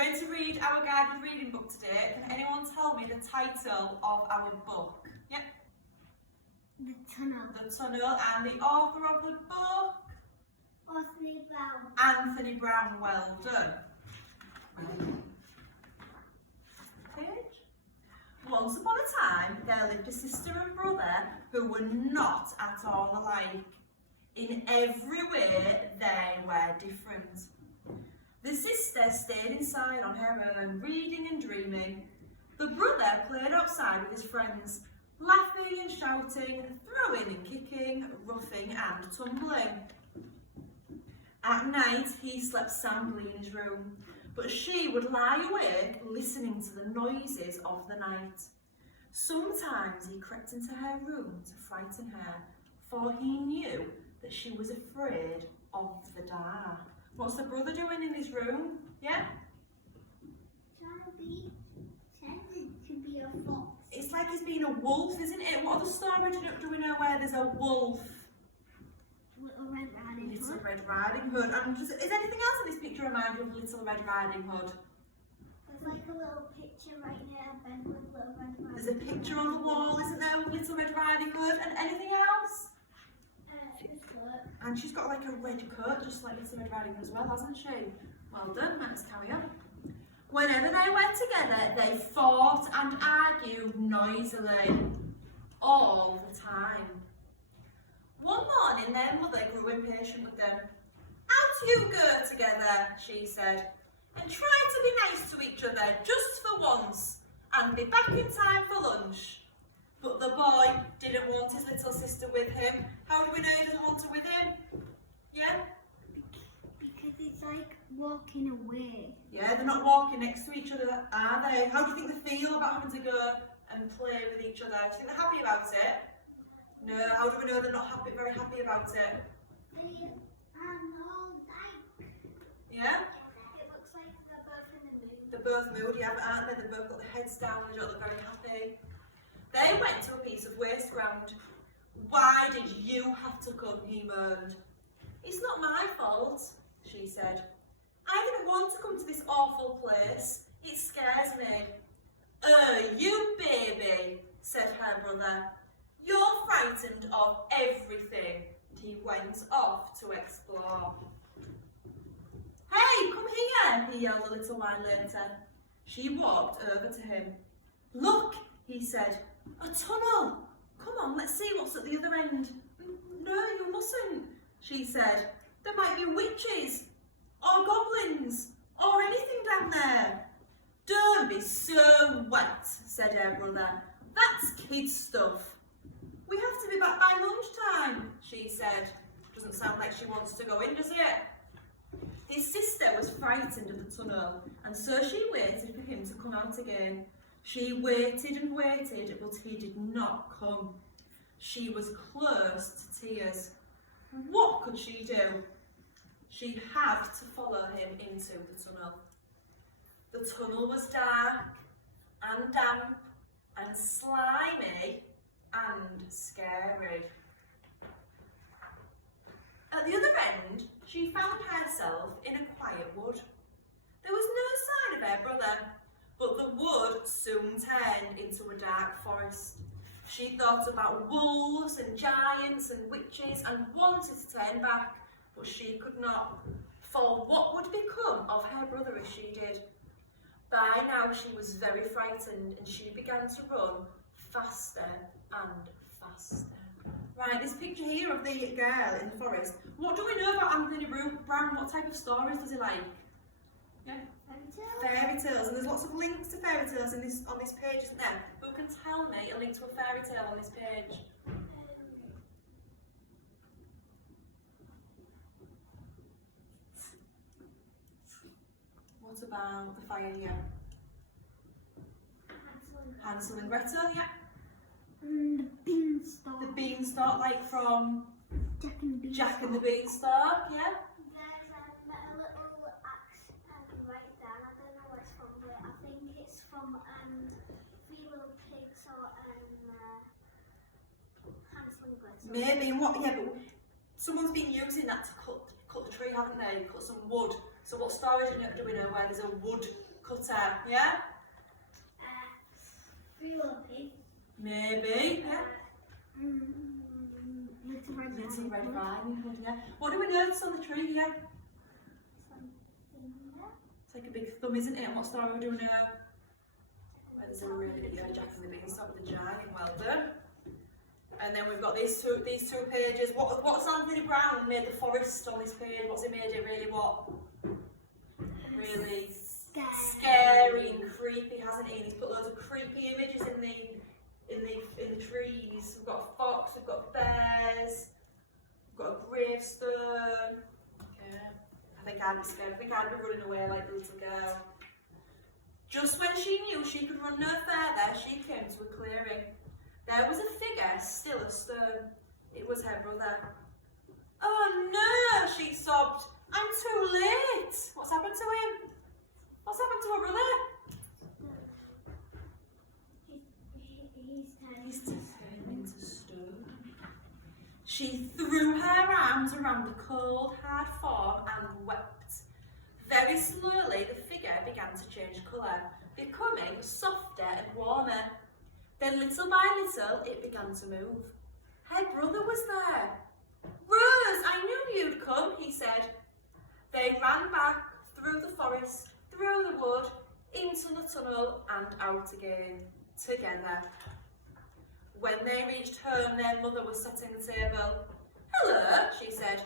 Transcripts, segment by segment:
going to read our guided reading book today. Can anyone tell me the title of our book? Yep. The Tunnel. The Tunnel, and the author of the book? Anthony Brown. Anthony Brown, well done. Page. Once upon a time, there lived a sister and brother who were not at all alike. In every way, they were different. The sister stayed inside on her own, reading and dreaming. The brother played outside with his friends, laughing and shouting, throwing and kicking, roughing and tumbling. At night, he slept soundly in his room, but she would lie awake, listening to the noises of the night. Sometimes he crept into her room to frighten her, for he knew that she was afraid of the dark. What's the brother doing in his room? Yeah? Trying to be pretending to be a fox. It's like he's being a wolf, isn't it? What other story do we know where there's a wolf? Little Red Riding Hood. Little Red Riding Hood. And is anything else in this picture remind you of Little Red Riding Hood? There's like a little picture right here, a bed with Little Red Riding Hood. There's a picture on the wall, isn't there, of Little Red Riding Hood? And anything else? And she's got like a red coat, just like Little Red Riding Hood as well, hasn't she? Well done, let's carry on. Whenever they were together, they fought and argued noisily, all the time. One morning, their mother grew impatient with them. Out you go together, she said, and try to be nice to each other just for once, and be back in time for lunch. But the boy didn't want his little sister with him. How do we know he doesn't want her with him? Yeah? Because it's like walking away. Yeah, they're not walking next to each other, are they? How do you think they feel about having to go and play with each other? Do you think they're happy about it? No, how do we know they're not happy, very happy about it? They are all like. Yeah? It looks like they're both in the mood. They're both moody, aren't they? They've both got their heads down, they don't look very happy. They went to a piece of waste ground. Why did you have to come, he moaned. It's not my fault, she said. I didn't want to come to this awful place. It scares me. You baby, said her brother. You're frightened of everything. He went off to explore. Hey, come here, he yelled a little while later. She walked over to him. Look, he said, a tunnel. Come on, let's see what's at the other end. No, you mustn't, she said. There might be witches, or goblins, or anything down there. Don't be so wet, said her brother. That's kid stuff. We have to be back by lunchtime, she said. Doesn't sound like she wants to go in, does it? His sister was frightened of the tunnel, and so she waited for him to come out again. She waited and waited, but he did not come. She was close to tears. What could she do? She'd have to follow him into the tunnel. The tunnel was dark and damp and slimy and scary. At the other end, she found herself in a quiet wood. There was no sign of her brother, but the wood soon turned into a dark forest. She thought about wolves and giants and witches and wanted to turn back, but she could not, for what would become of her brother if she did? By now she was very frightened and she began to run faster and faster. Right, this picture here of the girl in the forest. What do we know about Anthony Brown? What type of stories does he like? Yeah? Fairy tales, and there's lots of links to fairy tales on this page, isn't there? Who can tell me a link to a fairy tale on this page? What about the fire here? Hansel and Gretel, yeah. The Beanstalk. The Beanstalk, like from Jack and the Beanstalk. Jack and the Beanstalk, yeah. There's a little axe right there. I don't know where it's from, but I think it's from Three Little Pigs or Hansel and Gretel. Maybe, what? Yeah, but someone's been using that to cut the tree, haven't they? Cut some wood. So what stories do we know where there's a wood Cutter, yeah? Real pig. Maybe, yeah? Little Red Little Red Riding Hood. Riding Hood, yeah? What do we notice on the tree, yeah? It's like a big thumb, isn't it? And what story we do now? Where there's a really good Jack and the Beanstalk with the giant, well done. And then we've got these two pages. What's Anthony Brown made the forest on this page? What's he made it really what? Really scary and creepy, hasn't he? And he's put loads of creepy images in the trees. We've got a fox, we've got bears, we've got a gravestone. Okay. I think I'd be scared. I think I'd be running away like the little girl. Just when she knew she could run no further, she came to a clearing. There was a figure still astern. It was her brother. Oh no, she sobbed. I'm too late. What's happened to him? What's happened to her brother? He's turned into stone. She threw her arms around the cold, hard form and wept. Very slowly, the figure began to change colour, becoming softer and warmer. Then little by little, it began to move. Her brother was there. Rose, I knew you'd come, he said. They ran back through the forest, through the wood, into the tunnel and out again, together. When they reached home, their mother was setting the table. Hello, she said.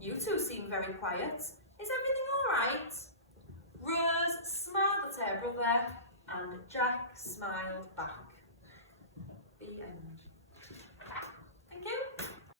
You two seem very quiet. Is everything all right? Rose smiled at her brother and Jack smiled back. The end.